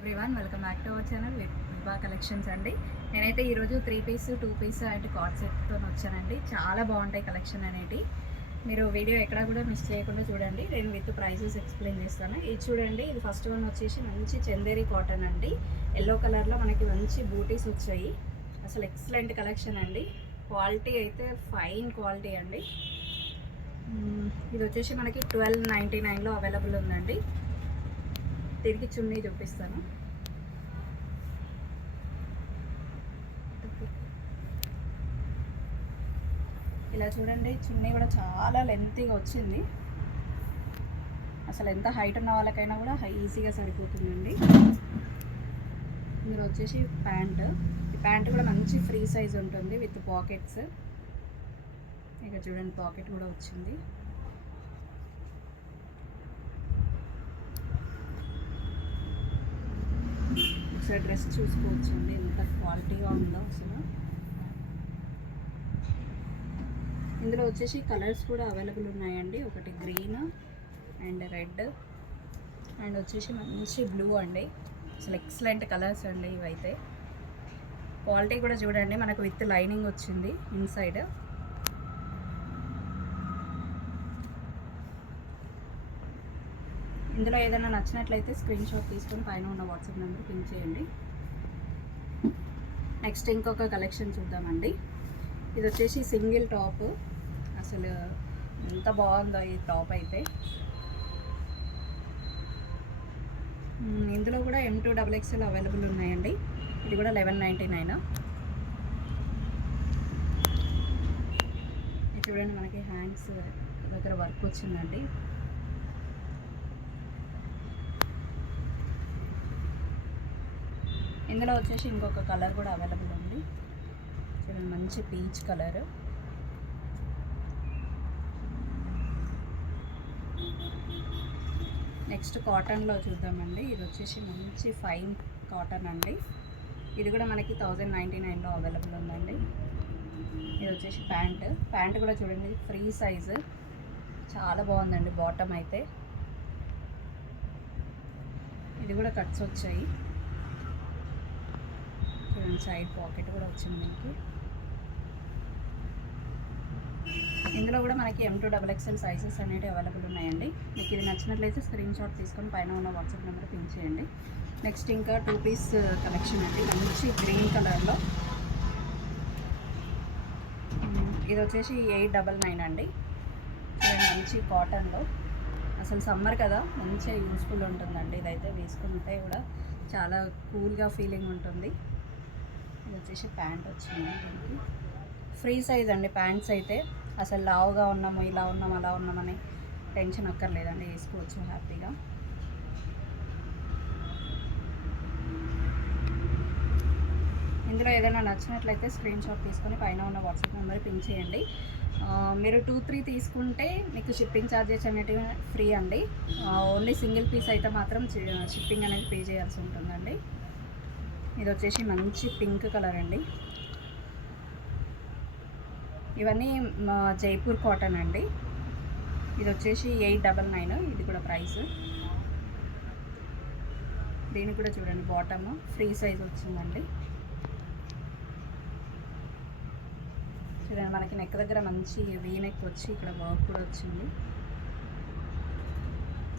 Everyone, welcome back to our channel Vibha collections అండి. నేనైతే ఈరోజు 3 పీస్ 2 పీస్ అండ్ కార్డ్ సెట్తో వచ్చానండి. చాలా బాగుంటాయి కలెక్షన్ అనేవి. మీరు వీడియో ఎక్కడ కూడా మిస్ చేయకుండా చూడండి. నేను విత్ ప్రైజెస్ ఎక్స్ప్లెయిన్ చేస్తాను. ఇది చూడండి, ఇది ఫస్ట్ వన్ వచ్చేసి మంచి చందేరి కాటన్ అండి. ఎల్లో కలర్లో మనకి మంచి బూటీస్ వచ్చాయి. అసలు ఎక్సలెంట్ కలెక్షన్ అండి. క్వాలిటీ అయితే ఫైన్ క్వాలిటీ అండి. ఇది వచ్చేసి మనకి 1299లో అవైలబుల్ ఉందండి. తిరిగి చున్నీ చూపిస్తాను. ఇలా చూడండి, చున్నీ కూడా చాలా లెంతీగా వచ్చింది. అసలు ఎంత హైట్ ఉన్న వాళ్ళకైనా కూడా ఈజీగా సరిపోతుందండి. మీరు వచ్చేసి ప్యాంట్, ఈ ప్యాంట్ కూడా మంచి ఫ్రీ సైజ్ ఉంటుంది విత్ పాకెట్స్. ఇక చూడండి, పాకెట్ కూడా వచ్చింది. ఒకసారి డ్రెస్ చూసుకోవచ్చండి, ఎంత క్వాలిటీగా ఉందో అసలు. ఇందులో వచ్చేసి కలర్స్ కూడా అవైలబుల్ ఉన్నాయండి. ఒకటి గ్రీన్ అండ్ రెడ్ అండ్ వచ్చేసి మంచి బ్లూ అండి. అసలు ఎక్సలెంట్ కలర్స్ అండి ఇవైతే. క్వాలిటీ కూడా చూడండి, మనకు విత్ లైనింగ్ వచ్చింది ఇన్సైడ్. ఇందులో ఏదైనా నచ్చినట్లయితే స్క్రీన్ షాట్ తీసుకొని పైన ఉన్న వాట్సాప్ నెంబర్ పిన్ చేయండి. నెక్స్ట్ ఇంకొక కలెక్షన్ చూద్దామండి. ఇది వచ్చేసి సింగిల్ టాప్. అసలు ఎంత బాగుందో ఈ టాప్ అయితే. ఇందులో కూడా M2XXL అవైలబుల్ ఉన్నాయండి. ఇది కూడా 1199. ఇది చూడండి, మనకి హ్యాండ్స్ దగ్గర వర్క్ వచ్చిందండి. ఇందులో వచ్చేసి ఇంకొక కలర్ కూడా అవైలబుల్ ఉంది. చూడండి, మంచి పీచ్ కలర్. నెక్స్ట్ కాటన్లో చూద్దామండి. ఇది వచ్చేసి మంచి ఫైన్ కాటన్ అండి. ఇది కూడా మనకి 1099లో అవైలబుల్ ఉందండి. ఇది వచ్చేసి ప్యాంట్ కూడా చూడండి, ఫ్రీ సైజు, చాలా బాగుందండి. బాటమ్ అయితే ఇది కూడా కట్స్ వచ్చాయి. చూడండి, సైడ్ పాకెట్ కూడా వచ్చింది మీకు. ఇందులో కూడా మనకి M2XXL సైజెస్ అనేవి అవైలబుల్ ఉన్నాయండి. మీకు ఇది నచ్చినట్లయితే స్క్రీన్ షాట్ తీసుకొని పైన ఉన్న వాట్సాప్ నెంబర్ పిన్ చేయండి. నెక్స్ట్ ఇంకా 2 పీస్ కలెక్షన్ అండి, మంచి గ్రీన్ కలర్లో. ఇది వచ్చేసి 899 అండి. చూడండి, మంచి కాటన్లో. అసలు సమ్మర్ కదా, మంచిగా యూస్ఫుల్ ఉంటుందండి. ఇదైతే వేసుకుంటే కూడా చాలా కూల్గా ఫీలింగ్ ఉంటుంది. ఇది వచ్చేసి ప్యాంట్ వచ్చింది. దీనికి ఫ్రీ సైజ్ అండి ప్యాంట్స్ అయితే. అసలు లావుగా ఉన్నాము, ఇలా ఉన్నాము, అలా ఉన్నామని టెన్షన్ అక్కర్లేదండి, వేసుకోవచ్చు హ్యాపీగా. ఇందులో ఏదైనా నచ్చినట్లయితే స్క్రీన్ షాట్ తీసుకొని పైన ఉన్న వాట్సాప్ నెంబర్ పిన్ చేయండి. మీరు 2-3 తీసుకుంటే మీకు షిప్పింగ్ ఛార్జెస్ అనేటివి ఫ్రీ అండి. ఓన్లీ సింగిల్ పీస్ అయితే మాత్రం షిప్పింగ్ అనేది పే చేయాల్సి ఉంటుందండి. ఇది వచ్చేసి మంచి పింక్ కలర్ అండి. ఇవన్నీ జైపూర్ కాటన్ అండి. ఇది వచ్చేసి 899. ఇది కూడా ప్రైస్. దీనికి కూడా చూడండి, బాటమ్ ఫ్రీ సైజ్ వచ్చిందండి. చూడండి, మనకి నెక్ దగ్గర మంచి వీ నెక్ వచ్చి ఇక్కడ వర్క్ కూడా వచ్చింది.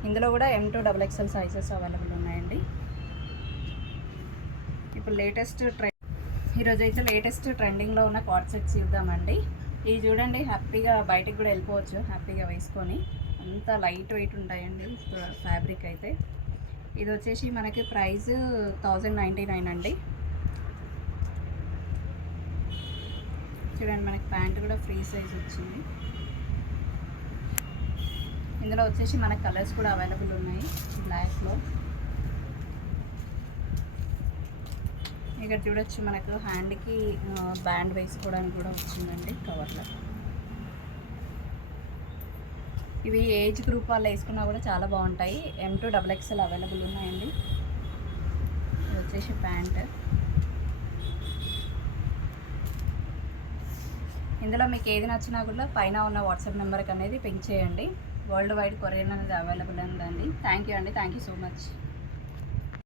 ఇందులో కూడా M2XXL సైజెస్ అవైలబుల్ ఉన్నాయండి. ఇప్పుడు ఈరోజైతే లేటెస్ట్ ట్రెండింగ్లో ఉన్న కార్డ్ సెట్స్ చూద్దామండి. ఇవి చూడండి, హ్యాపీగా బయటికి కూడా వెళ్ళిపోవచ్చు హ్యాపీగా వేసుకొని. అంత లైట్ వెయిట్ ఉంటాయండి ఫ్యాబ్రిక్ అయితే. ఇది వచ్చేసి మనకి ప్రైస్ 1099 అండి. చూడండి, మనకి ప్యాంట్ కూడా ఫ్రీ సైజ్ వచ్చింది. ఇందులో వచ్చేసి మనకి కలర్స్ కూడా అవైలబుల్ ఉన్నాయి. బ్లాక్లో ఇక్కడ చూడొచ్చు, మనకు హ్యాండ్కి బ్యాండ్ వేసుకోవడానికి కూడా వచ్చిందండి కవర్లో. ఇవి ఏజ్ గ్రూప్ వాళ్ళు వేసుకున్నా కూడా చాలా బాగుంటాయి. M2XXL అవైలబుల్ ఉన్నాయండి. ఇది వచ్చేసి ప్యాంట్. ఇందులో మీకు ఏది నచ్చినా కూడా పైన ఉన్న వాట్సాప్ నెంబర్కి అనేది పింక్ చేయండి. వరల్డ్ వైడ్ కొరియర్ అనేది అవైలబుల్ ఉందండి. థ్యాంక్ యూ అండి. Thank you so much.